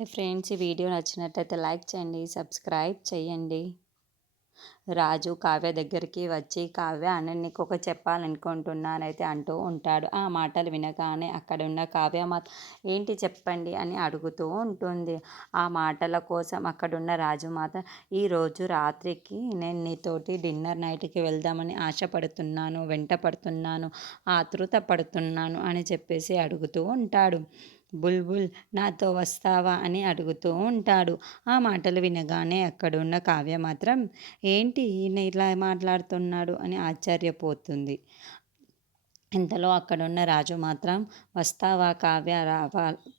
Hi friends, ఈ video నచ్చినట్టయితే like చేయండి, సబ్స్క్రైబ్ చేయండి. రాజు కావ్య దగ్గరికి వచ్చి, కావ్య నేను నీకు ఒక చెప్పాలనుకుంటున్నానైతే అంటూ ఉంటాడు. ఆ మాటలు వినగానే అక్కడున్న కావ్య ఏంటి చెప్పండి అని అడుగుతూ ఉంటుంది. ఆ మాటల కోసం అక్కడున్న రాజుమాత, ఈరోజు రాత్రికి నేను నీతోటి డిన్నర్ నైట్కి వెళ్దామని ఆశపడుతున్నాను, వెంట పడుతున్నాను, ఆతృత పడుతున్నాను అని చెప్పేసి అడుగుతూ ఉంటాడు. బుల్బుల్ నాతో వస్తావా అని అడుగుతూ ఉంటాడు. ఆ మాటలు వినగానే అక్కడున్న కావ్య మాత్రం ఏంటి ఈయన ఇలా మాట్లాడుతున్నాడు అని ఆశ్చర్యపోతుంది. ఇంతలో అక్కడున్న రాజు మాత్రం వస్తావా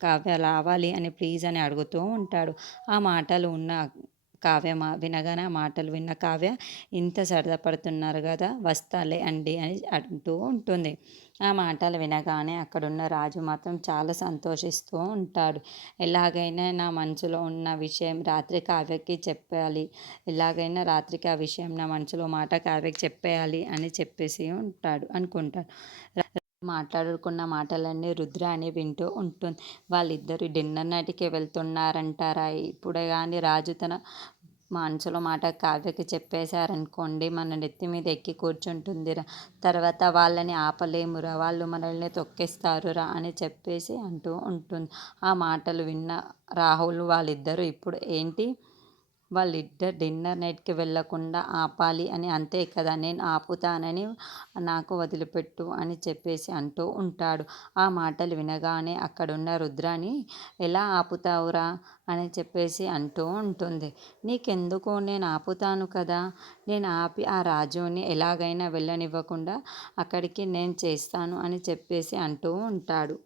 కావ్య రావాలి అని ప్లీజ్ అని అడుగుతూ ఉంటాడు. ఆ మాటలు ఉన్న వినగానే ఆ మాటలు విన్న కావ్య, ఇంత సరదా పడుతున్నారు కదా, వస్తాలే అండి అని అంటూ ఉంటుంది. ఆ మాటలు వినగానే అక్కడున్న రాజు మాత్రం చాలా సంతోషిస్తూ ఉంటాడు. ఎలాగైనా నా మనసులో ఉన్న విషయం రాత్రి కావ్యకి చెప్పాలి, ఎలాగైనా రాత్రికి ఆ విషయం నా మనసులో మాట కావ్యకి చెప్పేయాలి అని చెప్పేసి అనుకుంటాడు. మాట్లాడుకున్న మాటలన్నీ రుద్రాణి వింటూ ఉంటుంది. వాళ్ళిద్దరు డిన్నర్ నైట్కి వెళ్తున్నారంటారా? ఇప్పుడే కానీ రాజు తన మనసులో మాట కావ్యకి చెప్పేశారనుకోండి, మన నెత్తి మీద ఎక్కి కూర్చుంటుందిరా, తర్వాత వాళ్ళని ఆపలేమురా, వాళ్ళు మనల్ని తొక్కేస్తారురా అని చెప్పేసి అంటూ ఉంటుంది. ఆ మాటలు విన్న రాహుల్ వాళ్ళిద్దరూ ఇప్పుడు ఏంటి, వాళ్ళిద్దరు డిన్నర్ నైట్కి వెళ్ళకుండా ఆపాలి అని, అంతే కదా, నేను ఆపుతానని, నాకు వదిలిపెట్టు అని చెప్పేసి అంటూ ఉంటాడు. ఆ మాటలు వినగానే అక్కడున్న రుద్రాని, ఎలా ఆపుతావురా అని చెప్పేసి అంటూ ఉంటుంది. నీకెందుకు, నేను ఆపుతాను కదా, నేను ఆపి ఆ రాజుని ఎలాగైనా వెళ్ళనివ్వకుండా అక్కడికి నేను చేస్తాను అని చెప్పేసి అంటూ ఉంటాడు.